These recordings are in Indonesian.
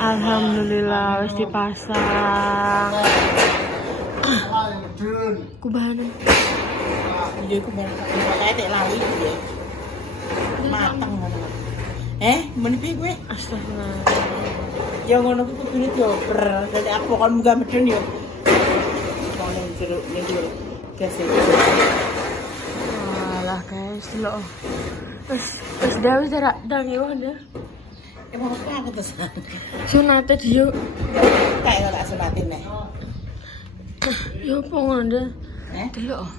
Alhamdulillah wis dipasang. Kubahan. Iya kubahan. Kayak tek lawi ya. Mateng ngono. Men piye kowe? Astagfirullah. Ya ngono ku kudune dioper. Dadi aku kon munggah medun yo. Kono jeruk ning yo. Gesek. Alah guys, delok. Wis dawe jarak dangi wae. Emang apa terus? Sunate dia. Kayak ora sunatin nek. Ya apa ngono nda? Delok.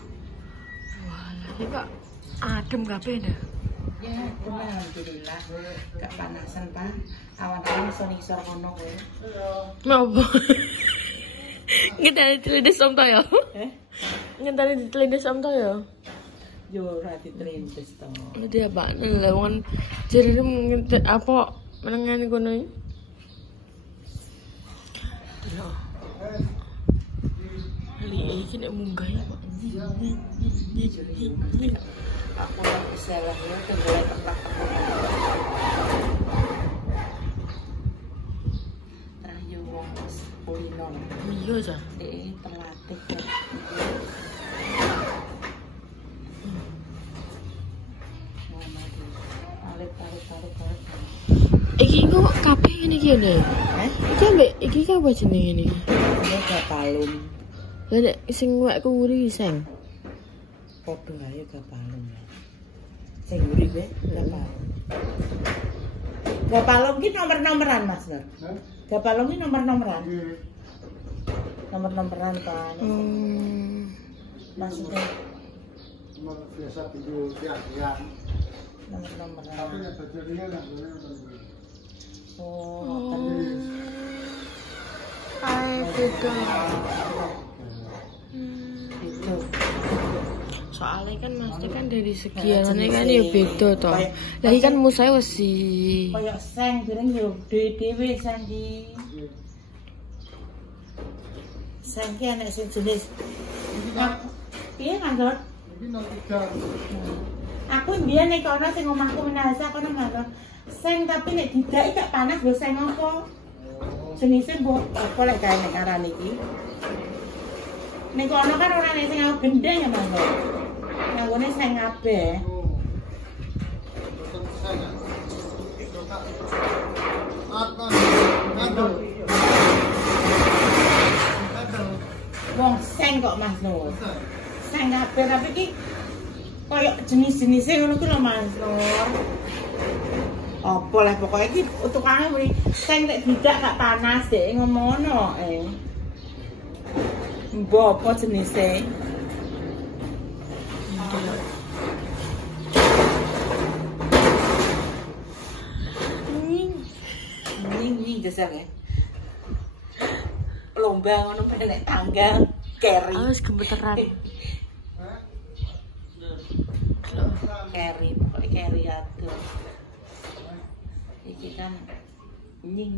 Walah, iki kok adem kabeh nda. Ya, alhamdulillah. Gak panasan, Pak. Awan-awan iso ngisor kono kowe. Napa? Ngenteni telindes om to ya? Ngenteni telindes om to ya? Yo ora ditelindes to. Dia apa? Lah wong jarine ngenteni apa menengane kono iki? Delok. Ali iki nek munggah ya, Pak. Aku lagi salah ya, tenggelam tempat-tempat. Terakhir wong polinon. Iya ta. Terlatih. Iki kok kabeh ngene iki lho. Iki ambek iki apa jenenge iki? Ini gak palung. Lah nek sing wekku nguri sing. Padha ae gak palung. Sing nguri wae gak palung. Gak palung ki nomor-nomoran, Mas Nur. Gak palung ki nomor-nomoran. Nomor-nomoran Pak. Maksudnya nomor biasa video tiap-tiap. Nomor-nomoran. Tapi yang baterainya enggak boleh. Oh, Hai, beda. itu. Soalnya kan Mas kan dari sekianane kan ya beda toh. Lah iki kan musae wis Kayak seng dereng yo dhewe seng iki. Seng ki ana sing jenis. Piye Mandor? Iki nomor 3. Aku mbiyen nek ana sing omahku Minahasa kono Mandor. Seng tapi nek didaki gak panas lho seng apa? Jenisnya apa lek gawe nek aran iki? Nek kono kan ora nek sing aku gendeng ya Mandor. Nggone seng kabeh. Wong seng kok Mas Nur. Seng kabeh tapi iki koyo jenis-jenisnya ngono ku lho Mas Nur. Apa lah pokoknya iki tukangnya muni seng nek tidak gak panas deh ngomono mbok apa jenisnya nying jasa ya lomba ngono nek tangga carry wis gemeteran. Carry pokoknya carry aduh iki kan nying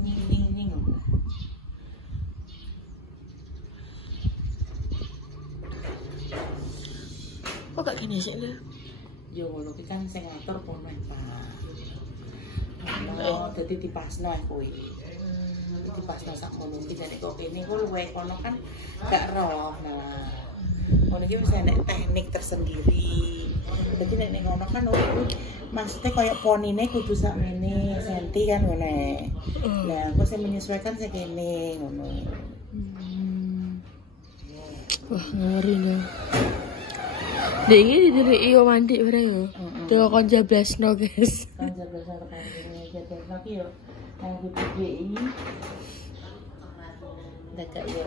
Kok gak gini sih lho? yo ngono ki kan sing ngatur kono Pak. Oh, dadi dipasno kowe. Dipasno sak ngono iki nek kok kene ku luwe kono kan gak roh. Nah, ngono iki wis enek teknik tersendiri. Dadi nek ning ngono kan maksudnya kayak ponine kudu sak ngene senti kan ngono. Lah, aku sing menyesuaikan sing kene ngono. Wah, ngeri lho. Dek iki didiri iyo mandi bareng yo. Coba kon jablesno, guys. Kan jablesno jablesno ki yo nang BPI. Dak yo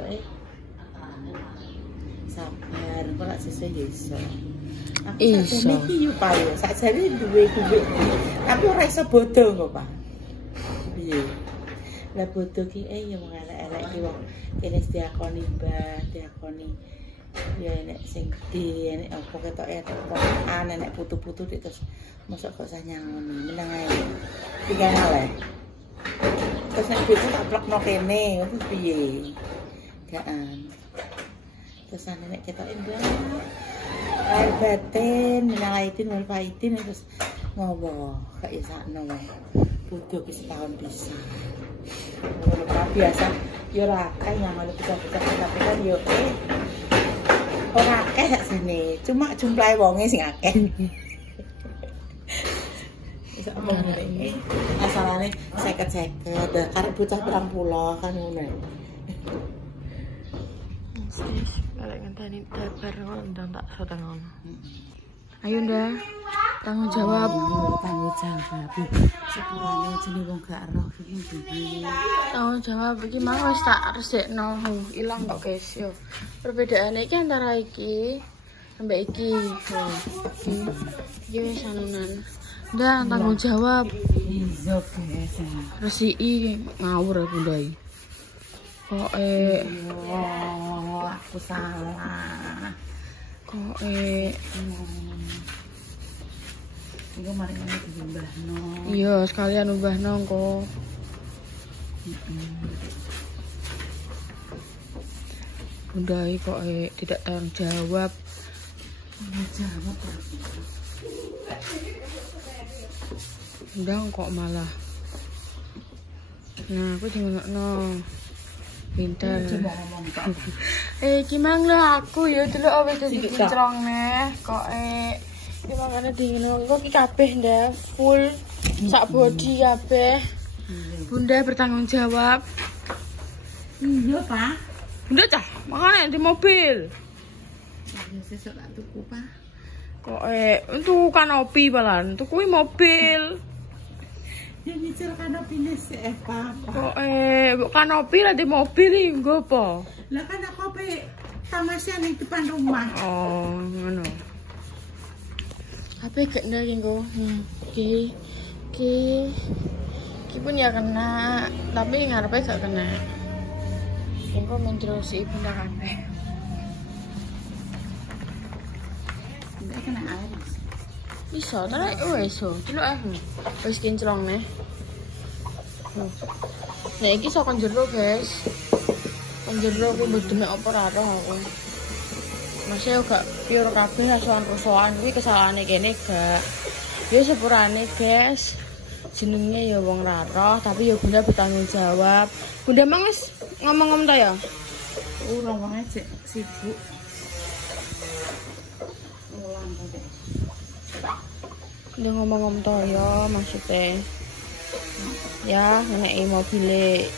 sabar, kok lak sesuk iso. Aku Iso. iki yo Pak yo, sakjane duwe duit. Tapi ora iso bodo kok, Pak. Piye? Lah bodo ki yo wong elek-elek ki wong kene diakoni mbah, diakoni ya nek sing gede nek apa ketoke pokokan nek putu-putu terus mosok kok sanyangoni menang ae. Tiga le. Terus nek putu tak plekno kene, terus piye? Gaan. Terus nek ketoke mbah. Air batin, minalaitin, walfaitin terus ngowo, kayak sakno wae. Butuh ki setahun bisa. Biasa yo ora akeh yang ngono bisa-bisa tapi kan yo ora akeh sak sini. Cuma jumlahe wonge sing akeh. Bisa omong ngene. Asalane 50-50 karep bocah 30 kan ngono. Kalau ngenteni dabar ndang tak setengah. Ayo ndah, tanggung jawab. Tanggung jawab. Sepurane jenenge wong gak roh iki piye. Tanggung jawab iki mang wis tak resikno. Ilang kok guys yo. Perbedaane iki antara iki sampai iki. Iki wis anunan. Ndah tanggung jawab. Iya guys. Resiki ngawur Bunda iki. Kok aku salah. Kok iku mari ngene diumbahno. iya sekalian ubahno kok. Bunda iki kok tidak tanggung jawab. Tanggung jawab. Ndang kok malah. Nah, aku dingonokno. Pinter. Gimana lah aku ya dulu awet dadi kinclong neh kok iki makane dingin kok iki kabeh ndah full sak body kabeh. Bunda bertanggung jawab. Iya, Pak. Bunda cah, makane di mobil. Ya sesuk tak tuku, Pak. Kok untuk kanopi balan, tuku mobil. Ya nyicil kanopi sih, Pak. Kok kanopi lah di mobil iki nggo apa? Lah kan aku pe tamasya ning depan rumah. Oh, ngono. Apa gak ndak nggo? Ki pun ya kena, tapi ngarepe gak kena. Engko menterusi Bunda kabeh. Ndak kena air. Bisa, tapi iso. Delok wis kinclong neh. Nah, iki saka jero, guys. Njero aku mbedemek apa ora roh aku. Masih gak pure kabeh rasuan-rasuan kuwi kesalahane kene gak. Ya sepurane, guys. Jenenge ya wong ra roh, tapi ya Bunda bertanggung jawab. Bunda mang wis ngomong-ngomong ta ya? Ngomongnya sibuk. Udah ngomong-ngomong to ya maksudnya. Ya, ngeneki mobile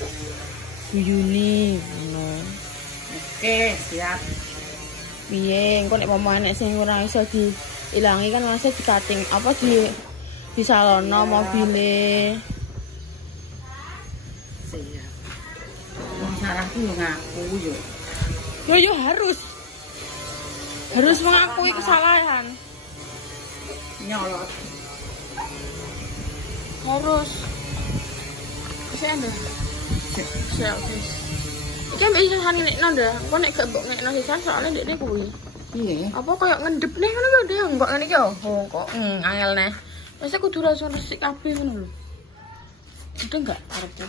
Yuni ngono. Oke, siap. Piye, engko nek pomo enek sing ora iso diilangi kan masih di-cutting apa di salono mobile. Siap. Wong salahku yo ngaku yo. Yo harus mengakui kesalahan. Nyolot. Harus. Bisa Anda. Siap, guys. Iki ambek sisan nekno ndak. Engko nek gak mbok nekno sisan soalnya ndekne kuwi. Iya. Apa koyo ngendep nih ngono lho, Dek. Mbok ngene iki yo. Oh, kok angel neh. Wis kudu langsung resik kabeh ngono lho. Udah enggak karepku.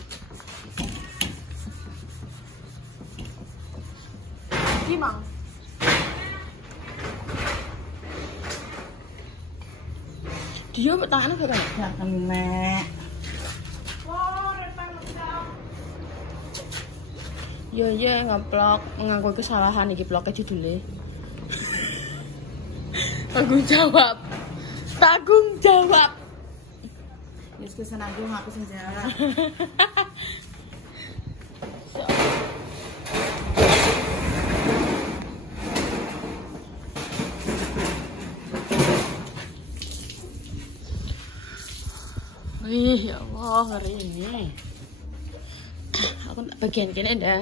Iki mang. Dia bertahan gak kan? Gak kena. Yo ngeplok mengakui kesalahan iki bloknya judulnya. Tanggung jawab. Wis pesen aku sing jawab. Wih, ya Allah, hari ini aku tak bagian kene dah.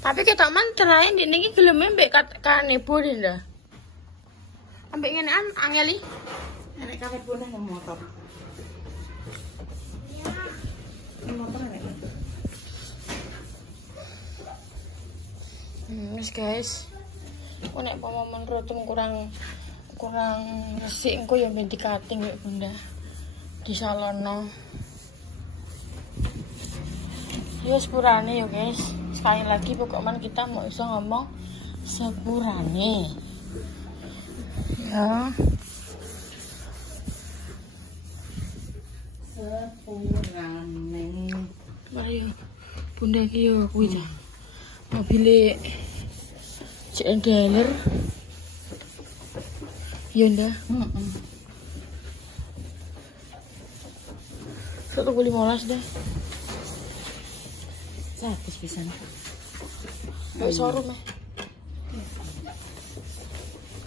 Tapi kita man terakhir di niki geleme mbek kanebo dah. Ambek ngene an angeli. Nek kabeh pun nang motor. Ini motor nek. Guys. Aku nek pomo menurut kurang resik engko ya ben dikating mek Bunda. Di salono. Ya sepurane yo guys. Sekali lagi pokoknya kita mau iso ngomong sepurane. Ya. sepurane. Mari yo. Bunda iki yo kuwi ta. Mobile CN Dealer. Iya ndah. Heeh. 115 dah. 100 pisan. Kayak showroom ya.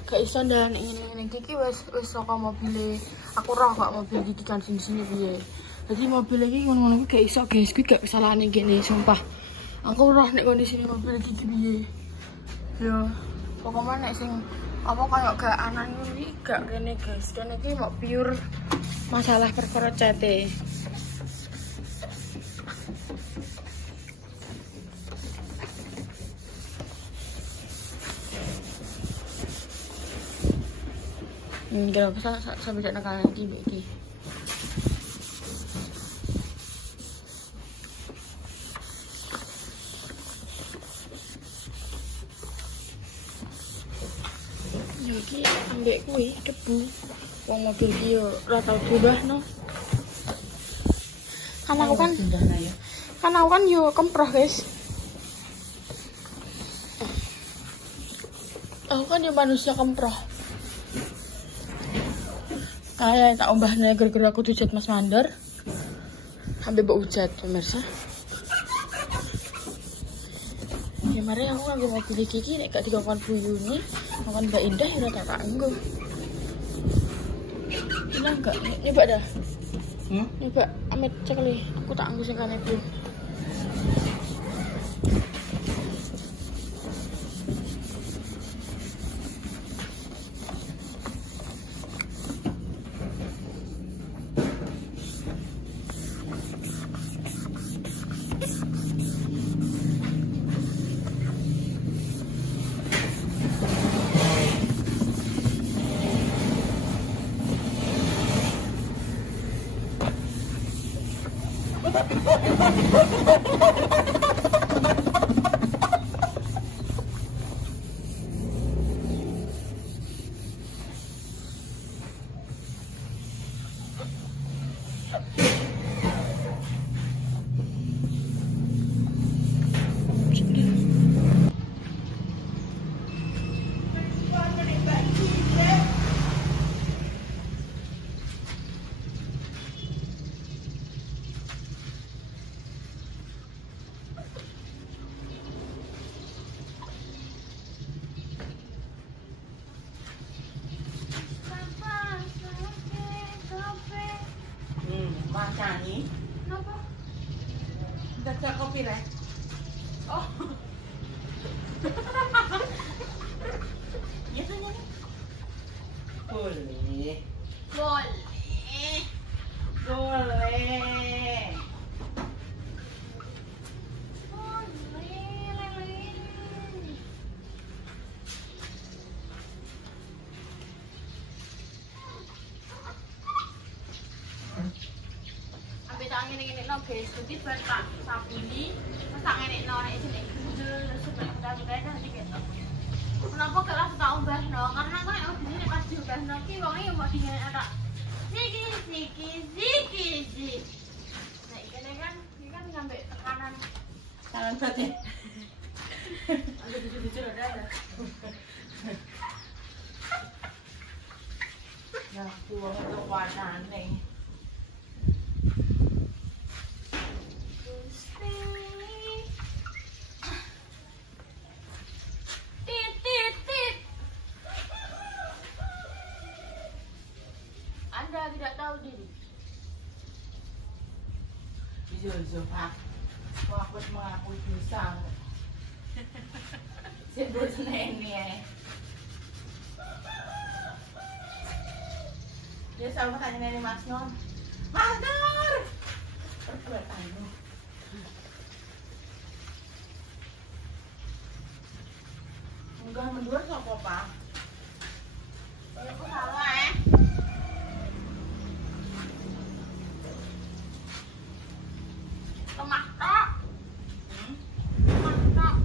Gak iso ndah nek ngene iki wis saka mobil. Aku roh kok mobil iki kan sini piye. Jadi mobil iki ngono-ngono gak iso guys, kuwi gak kesalahan kene sumpah. Aku roh nek kondisi mobil iki piye. Yo, pokoknya nek sing apa kayak gak anan iki gak kene guys. Kene iki mau pure masalah perkara cete. Enggak bisa sampai nak kalah lagi iki. Yo iki ambek kuwi debu. Wong mobil iki yo ora tau diubahno. Kan aku kan yo kemproh, guys. Aku kan yo manusia kemproh. Kayak tak ombahnya gara-gara aku tujat Mas Mandor sampai mbak ujat pemirsa. Ya mari aku nganggo mobil iki nek gak dikongkon buyune ngongkon Mbak Indah ya tak kanggo. Hilang gak? Nyoba dah. Nyoba amit cekli. Aku tak nganggo sing kane iki. Makani. Kenapa? Dadak kopi rek. Oh. Ya kan nyanyi. Boleh. Boleh. Boleh. Ngene-ngene no guys, jadi bar tak sabuni, terus tak ngenekno nek sini gundul sebab udah nanti gitu. Kenapa gak langsung tak umbahno? Karena kan nek di sini pas diumbahno ki wong e mau dingenek ada ziki. Nah, ini kan sampai tekanan batin. ada jujur ada. Nah, tuang itu warnane. Anda tidak tahu diri. Iya, Pak. Kok aku mengakui dosa. Sebut ini ya. Dia selalu tanya nenek Mas Nom. Mandor! Perbuatanmu. Enggak mendur sopo, Pak. Aku salah Lemak tok. Lemak tok.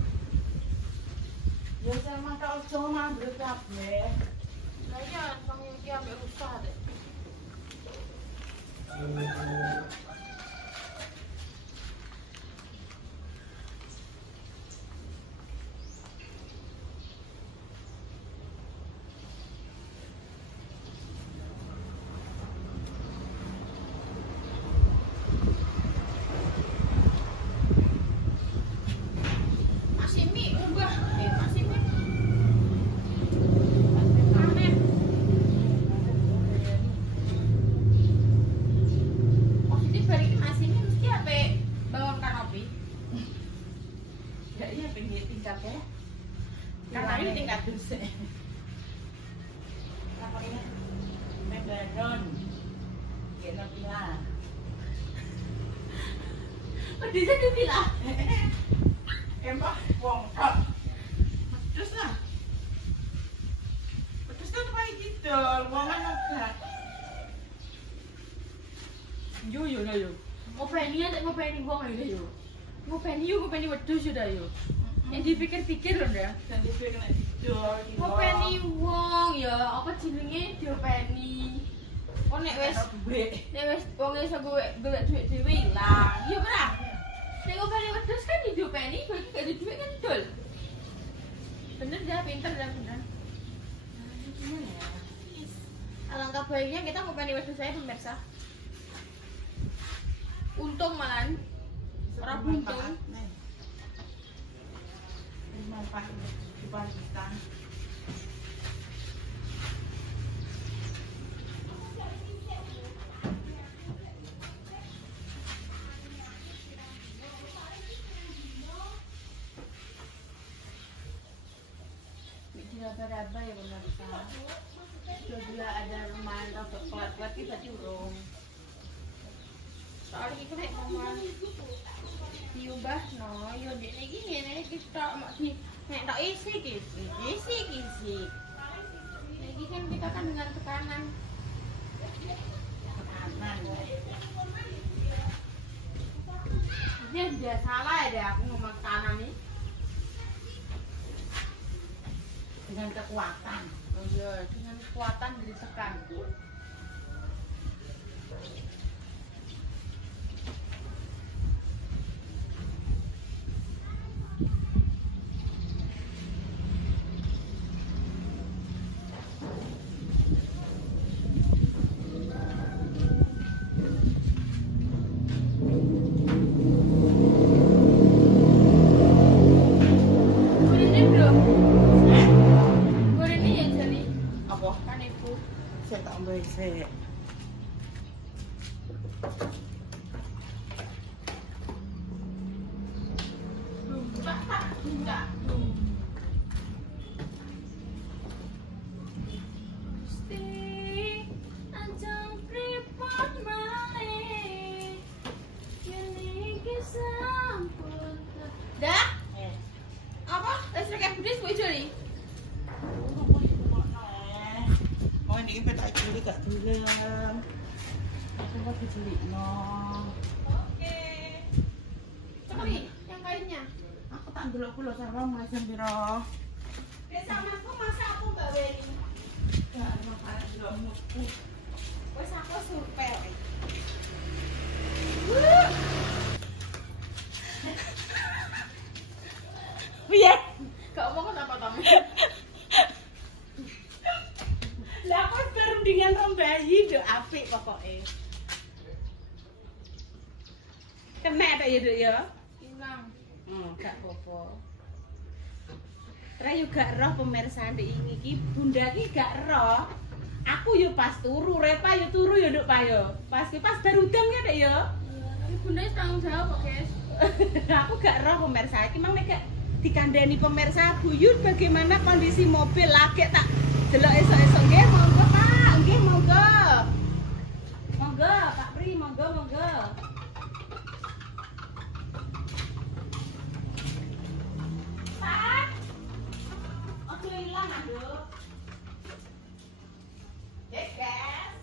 Ya sama tak ojo mambrut kabeh. Lah iya, sampe iki ambek usaha deh. pinggir tingkat ya. Kan ini tingkat dusek. Apa ini? Megaron. Gila pila. Pedisnya di pila. Emang wong kok. Terus lah. Terus kan paling gitu, wongan enggak. Yo. Ngopeni ya, ngopeni wong ae yo. Ngopeni wedhus sudah yo. Yang dipikir-pikir lho ndak. Dan dipikir nek didol. Ngopeni wong ya, apa jenenge diopeni. Oh nek wis wong iso golek dhuwit dhewe ilang. Yo ora. Nek ngopeni wedhus kan diopeni, berarti gak ada dhuwit kan dol. Bener ya, pinter dan bener. Gimana ya? Alangkah baiknya kita ngopeni wedhus saya pemirsa. Untung malan. Ora buntung. Manfaat kita. Diraba-raba ya pemirsa. Bila ada lumayan rada pelat-pelat iki berarti urung. Soalnya itu nek ngomong diubah no, yo dek iki ngene iki tok mak di nek tok isi. Nek iki kan kita kan dengan tekanan. Ini sudah salah ya deh aku ngomong tekanan nih. Dengan kekuatan. Oh iya, dengan kekuatan ditekan. Saya tak ambil saya. Dah? Apa? Listrik yang pedis boleh jadi? Oh ini tak curi gak gelem. Aku kok dicuri no. Oke. Coba nih, yang kainnya. Aku tak ndelok kula sarung macam piro. Sama aku masa aku mbak Weni. Gak makan ndelokmu. Wes aku surpel. Piye? Gak omong kenapa kamu? Lah aku perundingan rong bayi nduk apik pokoke. Kena tak ya, Duk ya? Hilang. Gak apa-apa. Tra yo gak roh pemirsa ndek iki Bunda iki gak roh. Aku yo pas turu, Repa yo turu yo Nduk Pa yo. Pas baru udan ya, Dek ya. Tapi Bunda tanggung jawab kok, guys. Aku gak roh pemirsa iki mang nek dikandani pemirsa buyut bagaimana kondisi mobil lagi tak delok esok-esok nggih monggo Pak, nggih monggo. Monggo Pak Pri, monggo. Pak. Ojo ilang, Nduk. Guys.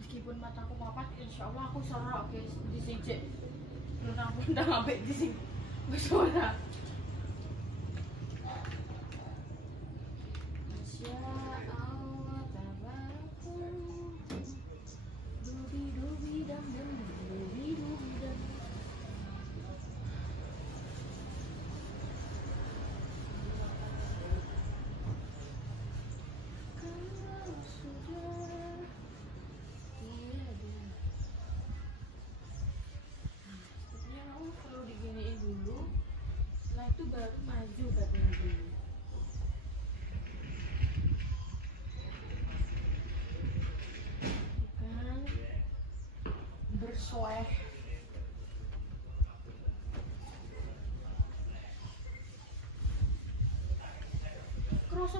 Meskipun mataku papat, insya Allah aku sorok guys di sini. Lu nampak udah ngambek di sini. Bersuara. Masya Allah tabarakum. Dubi dam.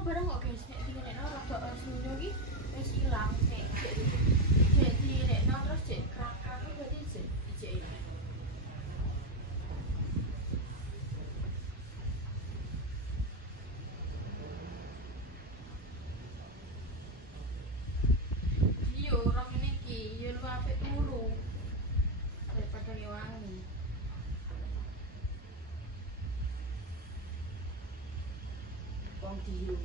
barang kok guys, nek dinekno rada sunyo iki wis ilang sik. Jek dinekno terus jek krak-krak berarti jek ilang. Yo ora ngene iki, yo lu apik turu. Daripada ngewangi. Wong diyo.